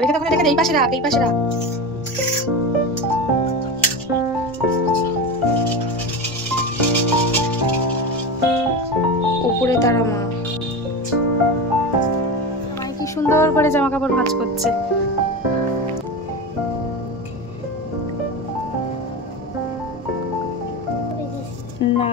রেখে তখন রেখে এই পাশে রাখ, এই পাশে রাখ। উপরে তারা মা কি সুন্দর করে জামা কাপড় ভাঁজ করছে। না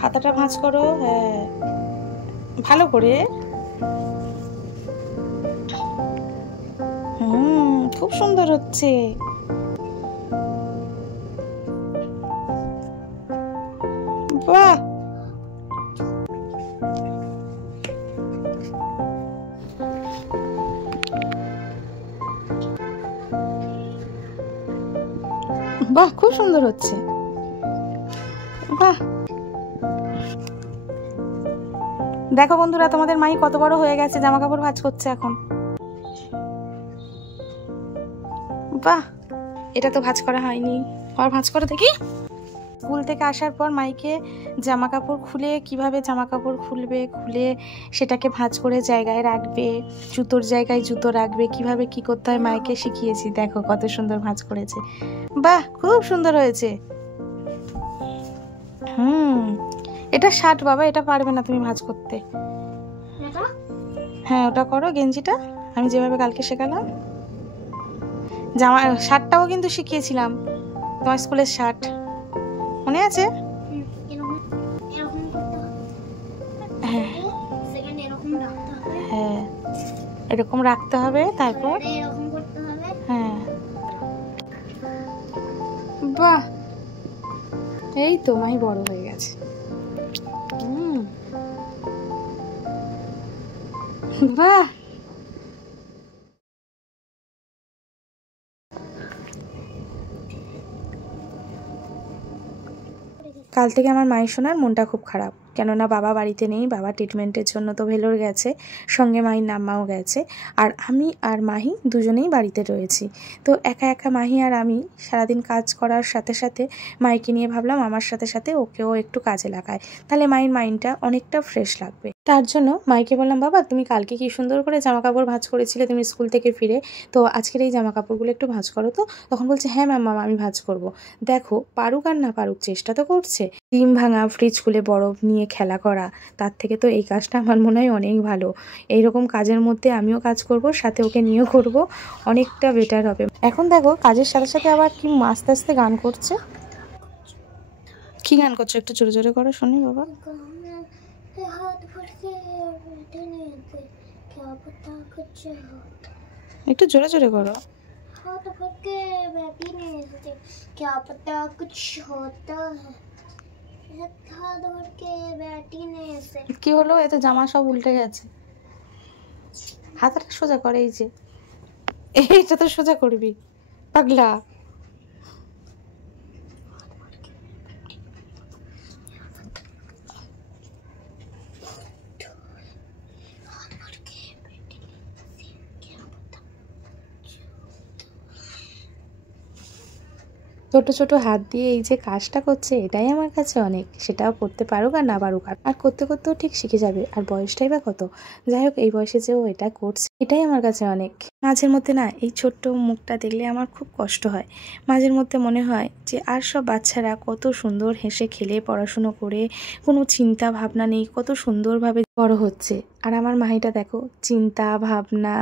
হাতাটা ভাঁজ করো, হ্যাঁ ভালো করে। খুব সুন্দর হচ্ছে। বাহ বাহ খুব সুন্দর হচ্ছে। বাহ দেখো বন্ধুরা, তোমাদের মাই কত বড় হয়ে গেছে, জামা কাপড় ভাঁজ করছে এখন। বাহ এটা তো ভাঁজ করা হয়নি, আর ভাঁজ করে দেখি। স্কুল থেকে আসার পর মাইকে জামা কাপড় খুলে কিভাবে জামা কাপড় খুলবে, খুলে সেটাকে ভাঁজ করে জায়গায় রাখবে, জুতোর জায়গায় জুতো রাখবে, কিভাবে কি করতে হয় মাইকে শিখিয়েছি। দেখো কত সুন্দর ভাঁজ করেছে। বাহ খুব সুন্দর হয়েছে। এটা শার্ট বাবা, এটা পারবে না তুমি ভাঁজ করতে। হ্যাঁ ওটা করো, গেঞ্জিটা আমি যেভাবে কালকে শেখালাম। জামা শার্টটাও কিন্তু শিখিয়েছিলাম, তোমার স্কুলের শার্ট মনে আছে? হ্যাঁ হ্যাঁ এরকম রাখতে হবে, তারপর হ্যাঁ। বাহ এই তো মাই বড় হয়ে গেছে। বাহ কাল থেকে আমার মায়ের শোনার মনটা খুব খারাপ, কেননা বাবা বাড়িতে নেই, বাবা ট্রিটমেন্টের জন্য তো ভেলোর গেছে, সঙ্গে মাহির নাম্মাও গেছে, আর আমি আর মাহি দুজনেই বাড়িতে রয়েছি। তো একা একা মাহি আর আমি সারাদিন কাজ করার সাথে সাথে মাইকে নিয়ে ভাবলাম আমার সাথে সাথে ওকেও একটু কাজে লাগায়, তাহলে মায়ের মাইন্ডটা অনেকটা ফ্রেশ লাগবে। তার জন্য মাইকে বললাম, বাবা তুমি কালকে কি সুন্দর করে জামা কাপড় ভাঁজ করেছিলে তুমি স্কুল থেকে ফিরে, তো আজকের এই জামা কাপড়গুলো একটু ভাঁজ করো তো। তখন বলছে হ্যাঁ ম্যাম মামা আমি ভাঁজ করবো। দেখো পারুক আর না পারুক চেষ্টা তো করছে। ডিম ভাঙা, ফ্রিজ খুলে বরফ নিয়ে খেলা করা, তার থেকে তো এই কাজটা আমার মনে হয় অনেক ভালো। এইরকম কাজের মধ্যে আমিও কাজ করব, সাথে ওকে নিয়েও করব, অনেকটা বেটার হবে। এখন দেখো কাজের সাথে সাথে আবার কি আস্তে আস্তে গান করছে। কি গান করছো একটু জোরে জোরে করো শুনি বাবা। একটু জোরে জোরে করো। কি হলো, এতে জামা সব উল্টে গেছে। হাতটা সোজা করে, এই যে এইটা তো সোজা করবি পাগলা। ছোট ছোট হাত দিয়ে এই যে কাজটা করছে, এটাই আমার কাছে অনেক। সেটাও করতে পারুক আর না পারুক, আর করতে করতেও ঠিক শিখে যাবে। আর বয়সটাই বা কত, যাই হোক এই বয়সে যে ও এটা করছে এটাই আমার কাছে অনেক। মাঝের মধ্যে না এই ছোট্ট মুখটা দেখলে আমার খুব কষ্ট হয়। মাঝের মধ্যে মনে হয় যে আর সব বাচ্চারা কত সুন্দর হেসে খেলে পড়াশুনো করে, কোনো চিন্তা ভাবনা নেই, কত সুন্দরভাবে বড় হচ্ছে। আর আমার মাহিটা দেখো চিন্তা ভাবনা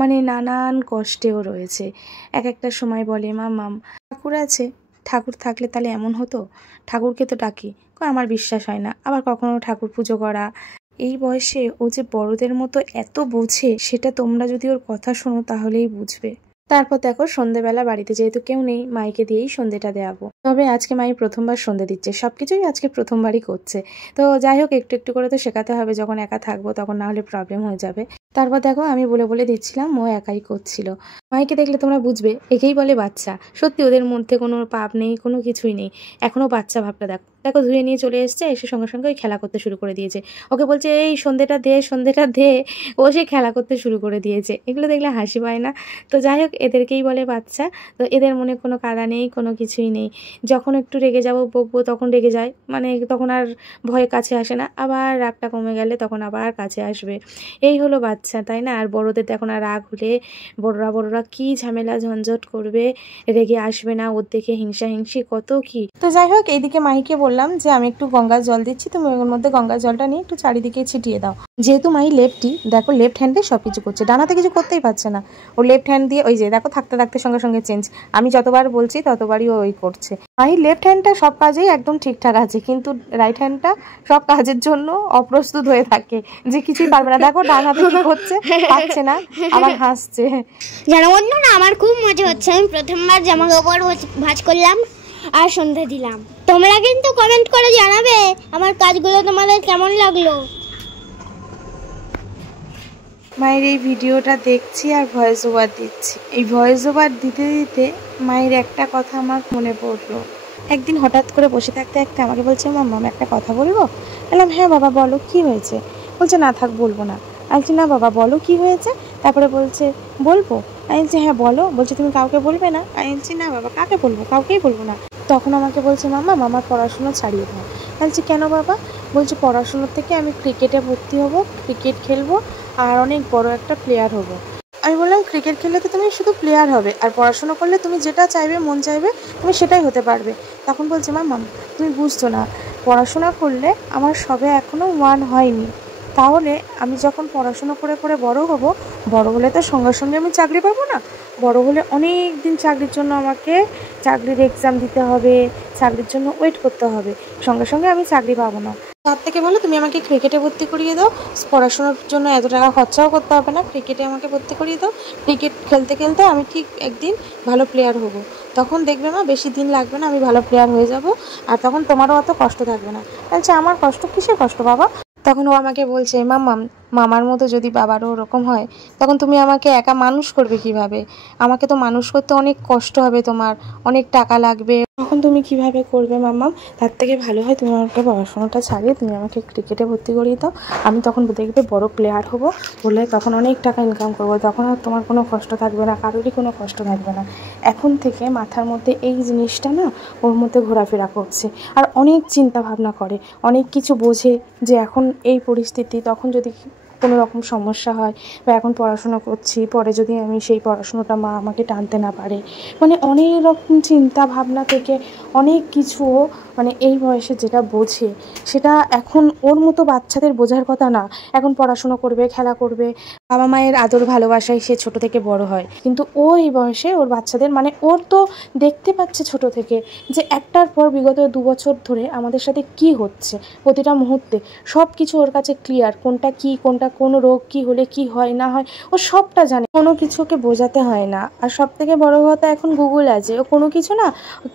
মানে নানান কষ্টেও রয়েছে। এক একটা সময় বলে মাম ঠাকুর আছে, ঠাকুর থাকলে তাহলে এমন হতো, ঠাকুরকে তো ডাকি, আমার বিশ্বাস হয় না। আবার কখনো ঠাকুর পুজো করা। এই বয়সে ও যে বড়দের মতো এত বোঝে, সেটা তোমরা যদি ওর কথা শোনো তাহলেই বুঝবে। তারপর দেখো সন্ধেবেলা বাড়িতে যেহেতু কেউ নেই, মাইকে দিয়েই সন্ধেটা দেওয়াবো। তবে আজকে মাই প্রথমবার সন্ধে দিচ্ছে, সবকিছুই আজকে প্রথমবারই করছে। তো যাই হোক একটু একটু করে তো শেখাতে হবে, যখন একা থাকবো তখন না হলে প্রবলেম হয়ে যাবে। তারপর দেখো আমি বলে বলে দিচ্ছিলাম, ও একাই করছিল। মাইকে দেখলে তোমরা বুঝবে, একেই বলে বাচ্চা। সত্যি ওদের মধ্যে কোনো পাপ নেই, কোনো কিছুই নেই, এখনো বাচ্চা ভাবটা দেখো। দেখো ধুয়ে নিয়ে চলে এসছে, এসে সঙ্গে সঙ্গে ওই খেলা করতে শুরু করে দিয়েছে। ওকে বলছে এই সন্ধেটা দে, সন্ধেটা দে, ও সে খেলা করতে শুরু করে দিয়েছে। এগুলো দেখলে হাসি পায় না? তো যাই হোক এদেরকেই বলে বাচ্চা। তো এদের মনে কোনো কাদা নেই, কোনো কিছুই নেই। যখন একটু রেগে যাবো, বকবো, তখন রেগে যায়, মানে তখন আর ভয়ে কাছে আসে না, আবার রাগটা কমে গেলে তখন আবার কাছে আসবে। এই হলো বাচ্চা, তাই না? আর বড়দের দেখো না, রাগ হলে বড়রা কি ঝামেলা ঝঞ্ঝট করবে, রেগে আসবে না, ওর দেখে হিংসা কত কি। তো যাই হোক, এইদিকে মাহিকে বললাম যে আমি একটু গঙ্গার জল দিচ্ছি, তুমি ওর মধ্যে গঙ্গার জলটা নিয়ে একটু চারিদিকে ছিটিয়ে দাও। যেহেতু মাহি লেফটি, দেখো লেফট হ্যান্ডে সব কিছু করছে, ডানাতে কিছু করতেই পারছে না। ও লেফট হ্যান্ড দিয়ে, ওই যে দেখো, থাকতে থাকতে সঙ্গে সঙ্গে চেঞ্জ। আমি যতবার বলছি ততবারই ও ওই করছে। মাহি লেফট হ্যান্ডটা সব কাজেই একদম ঠিকঠাক আছে, কিন্তু রাইট হ্যান্ডটা সব কাজের জন্য অপ্রস্তুত হয়ে থাকে, যে কিছুই পারবে না। দেখো ডান হাতে কি করছে, পারছে না, আবার হাসছে। জানো বন্ধুরা, আমার খুব মজা হচ্ছে। আমি প্রথমবার জামা কাপড় ভাঁজ করলাম আর সন্ধ্যা দিলাম। তোমরা কিন্তু কমেন্ট করে জানাবে আমার কাজগুলো তোমাদের কেমন লাগলো। মায়ের এই ভিডিওটা দেখছি আর ভয়েস ওভার দিচ্ছি। এই ভয়েস ওভার দিতে দিতে মায়ের একটা কথা আমার মনে পড়লো। একদিন হঠাৎ করে বসে থাকতে থাকতে আমাকে বলছে, মাম্মা আমি একটা কথা বলবো। বললাম, হ্যাঁ বাবা বলো, কি হয়েছে? বলছে, না থাক বলবো না। আমি বলছি, না বাবা বলো কি হয়েছে। তারপরে বলছে, বলবো। আমি বলছি, হ্যাঁ বলো। বলছে, তুমি কাউকে বলবে না? আমি বলছি, না বাবা কাকে বলবো, কাউকেই বলবো না। তখন আমাকে বলছে, মাম্মা মামার পড়াশোনা ছাড়িয়ে দাও। বলছি, কেন বাবা? বলছে, পড়াশোনার থেকে আমি ক্রিকেটে ভর্তি হব, ক্রিকেট খেলবো আর অনেক বড় একটা প্লেয়ার হব। আমি বললাম, ক্রিকেট খেললে তো তুমি শুধু প্লেয়ার হবে, আর পড়াশোনা করলে তুমি যেটা চাইবে, মন চাইবে, তুমি সেটাই হতে পারবে। তখন বলছে, মাম্মা তুমি বুঝছো না, পড়াশোনা করলে আমার সবে এখনও 1 হয়নি। তাহলে আমি যখন পড়াশোনা করে করে বড় হব, বড় হলে তো সঙ্গে সঙ্গে আমি চাকরি পাবো না। বড় হলে অনেক দিন চাকরির জন্য আমাকে চাকরির এক্সাম দিতে হবে, চাকরির জন্য ওয়েট করতে হবে, সঙ্গে সঙ্গে আমি চাকরি পাবো না। তার থেকে ভালো তুমি আমাকে ক্রিকেটে ভর্তি করিয়ে দাও, পড়াশোনার জন্য এত টাকা খরচাও করতে হবে না, ক্রিকেটে আমাকে ভর্তি করিয়ে দাও। ক্রিকেট খেলতে খেলতে আমি ঠিক একদিন ভালো প্লেয়ার হব, তখন দেখবে মা বেশি দিন লাগবে না, আমি ভালো প্লেয়ার হয়ে যাব, আর তখন তোমারও অত কষ্ট থাকবে না। বলছে, আমার কষ্ট? কিসের কষ্ট বাবা? তখন ও আমাকে বলছে, মামার মতো যদি বাবারও ওরকম হয়, তখন তুমি আমাকে একা মানুষ করবে কিভাবে? আমাকে তো মানুষ করতে অনেক কষ্ট হবে, তোমার অনেক টাকা লাগবে, তখন তুমি কিভাবে করবে মাম্মাম? তার থেকে ভালো হয় তুমি আমাকে পড়াশোনাটা ছাড়িয়ে তুমি আমাকে ক্রিকেটে ভর্তি করিয়ে দাও। আমি তখন দেখবে বড় প্লেয়ার হব, বলে তখন অনেক টাকা ইনকাম করবো, তখন আর তোমার কোনো কষ্ট থাকবে না, কারোরই কোনো কষ্ট থাকবে না। এখন থেকে মাথার মধ্যে এই জিনিসটা না ওর মধ্যে ঘোরাফেরা করছে, আর অনেক চিন্তা ভাবনা করে, অনেক কিছু বোঝে, যে এখন এই পরিস্থিতি, তখন যদি কোনো রকম সমস্যা হয়, বা এখন পড়াশোনা করছি, পরে যদি আমি সেই পড়াশোনাটা মা আমাকে টানতে না পারে, মানে অনেক রকম চিন্তা ভাবনা থেকে অনেক কিছু, মানে এই বয়সে যেটা বোঝে, সেটা এখন ওর মতো বাচ্চাদের বোঝার কথা না। এখন পড়াশোনা করবে, খেলা করবে, বাবা মায়ের আদর ভালোবাসায় সে ছোট থেকে বড় হয়, কিন্তু ও এই বয়সে ওর বাচ্চাদের, মানে ওর তো দেখতে পাচ্ছে ছোট থেকে যে একটার পর বিগত 2 বছর ধরে আমাদের সাথে কি হচ্ছে, প্রতিটা মুহূর্তে সব কিছু ওর কাছে ক্লিয়ার, কোনটা কি, কোনটা কোন রোগ কি হলে কি হয় না হয়, ও সবটা জানে, কোনো কিছু ওকে বোঝাতে হয় না। আর সব থেকে বড় কথা, এখন গুগল আছে, ও কোনো কিছু না,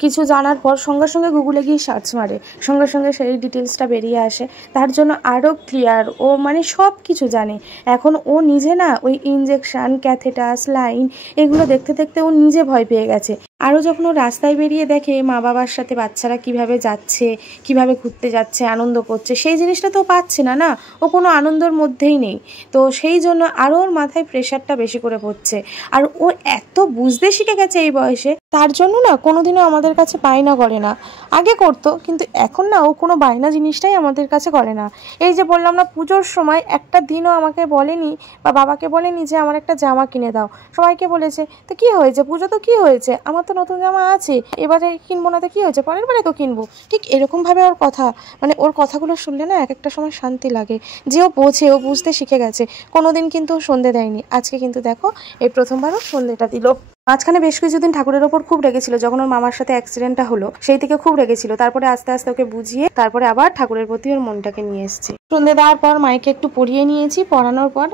কিছু জানার পর সঙ্গে সঙ্গে গুগলে গিয়ে সার্চ মারে, সঙ্গে সঙ্গে সেই ডিটেলসটা বেরিয়ে আসে, তার জন্য আরও ক্লিয়ার ও, মানে সব কিছু জানে। এখন ও নিজে না ওই ইনজেকশান, ক্যাথেটার, স্লাইন এগুলো দেখতে দেখতে ও নিজে ভয় পেয়ে গেছে। আরও যখন ও রাস্তায় বেরিয়ে দেখে মা বাবার সাথে বাচ্চারা কিভাবে যাচ্ছে, কিভাবে ঘুরতে যাচ্ছে, আনন্দ করছে, সেই জিনিসটা তো পাচ্ছে না, না ও কোনো আনন্দের মধ্যেই নেই। তো সেই জন্য আরও ওর মাথায় প্রেশারটা বেশি করে পড়ছে, আর ও এত বুঝতে শিখে গেছে এই বয়সে, তার জন্য না কোনোদিনও আমাদের কাছে বায়না করে না। আগে করতো, কিন্তু এখন না ও কোনো বায়না জিনিসটাই আমাদের কাছে করে না। এই যে বললাম না, পুজোর সময় একটা দিনও আমাকে বলেনি বা বাবাকে বলেনি যে আমার একটা জামা কিনে দাও। সবাইকে বলেছে, তো কি হয়েছে, পুজো তো কি হয়েছে, আমার তো নতুন জামা আছে, এবারে কিনবো না তো কি হয়েছে, পরের বারে তো কিনবো। ঠিক এরকমভাবে ওর কথা, মানে ওর কথাগুলো শুনলে না এক একটা সময় শান্তি লাগে, যে ও বোঝে, ও বুঝতে শিখে গেছে। কোনোদিন কিন্তু সন্ধে দেয়নি, আজকে কিন্তু দেখো এই প্রথমবারও সন্ধেটা দিল। মাঝখানে বেশ কিছুদিন ঠাকুরের ওপর খুব রেগেছিল, যখন ওর মামার সাথে অ্যাক্সিডেন্টটা হলো সেই থেকে খুব রেগেছিল, তারপরে আস্তে আস্তে ওকে বুঝিয়ে তারপরে আবার ঠাকুরের প্রতি ওর মনটাকে নিয়ে এসেছি। সন্ধে দেওয়ার পর মাইকে একটু পড়িয়ে নিয়েছি, পড়ানোর পর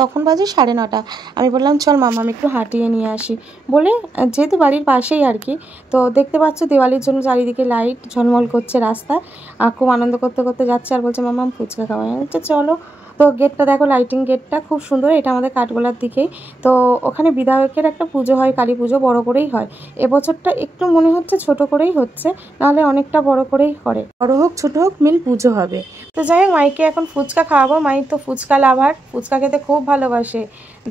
তখন বাজে 9:30। আমি বললাম, চল মামা আমি একটু হাঁটিয়ে নিয়ে আসি বলে, যেহেতু বাড়ির পাশেই আর কি, তো দেখতে পাচ্ছ দিওয়ালির জন্য চারিদিকে লাইট ঝলমল করছে রাস্তা, খুব আনন্দ করতে করতে যাচ্ছে, আর বলছে মামা ফুচকা খাওয়া হচ্ছে, চলো। তো গেটটা দেখো, লাইটিং গেটটা খুব সুন্দর, এটা আমাদের কাঠগোলার দিকেই। তো ওখানে বিধায়কের একটা পুজো হয়, কালী পুজো বড় করেই হয়। এবছরটা একটু মনে হচ্ছে ছোট করেই হচ্ছে, নাহলে অনেকটা বড় করেই করে, বড় হোক ছোট হোক মিল পুজো হবে। তো যাই হোক, মাইকে এখন ফুচকা খাওয়াবো, মাই তো ফুচকা লাভার, ফুচকা খেতে খুব ভালোবাসে।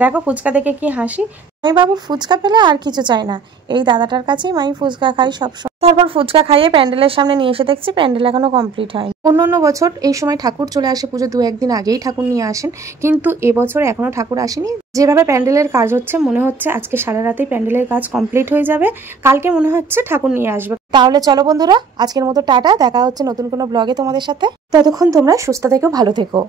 দেখো ফুচকা দেখে কি হাসি। আমি বাবুর ফুচকা পেলে আর কিছু চাই না, এই দাদাটার কাছেই মাই ফুচকা খাই সবসময়। তারপর ফুচকা খাইয়ে প্যান্ডেলের সামনে নিয়ে এসে দেখছি প্যান্ডেল এখনো কমপ্লিট হয়নি। অন্য বছর এই সময় ঠাকুর চলে আসে, পুজো 2-1 দিন আগেই ঠাকুর নিয়ে আসেন, কিন্তু এবছর এখনো ঠাকুর আসেনি। যেভাবে প্যান্ডেলের কাজ হচ্ছে মনে হচ্ছে আজকে সারা রাতেই প্যান্ডেলের কাজ কমপ্লিট হয়ে যাবে, কালকে মনে হচ্ছে ঠাকুর নিয়ে আসবে। তাহলে চলো বন্ধুরা, আজকের মতো টাটা, দেখা হচ্ছে নতুন কোনো ব্লগে তোমাদের সাথে। ততক্ষণ তোমরা সুস্থ থেকো, ভালো থেকো।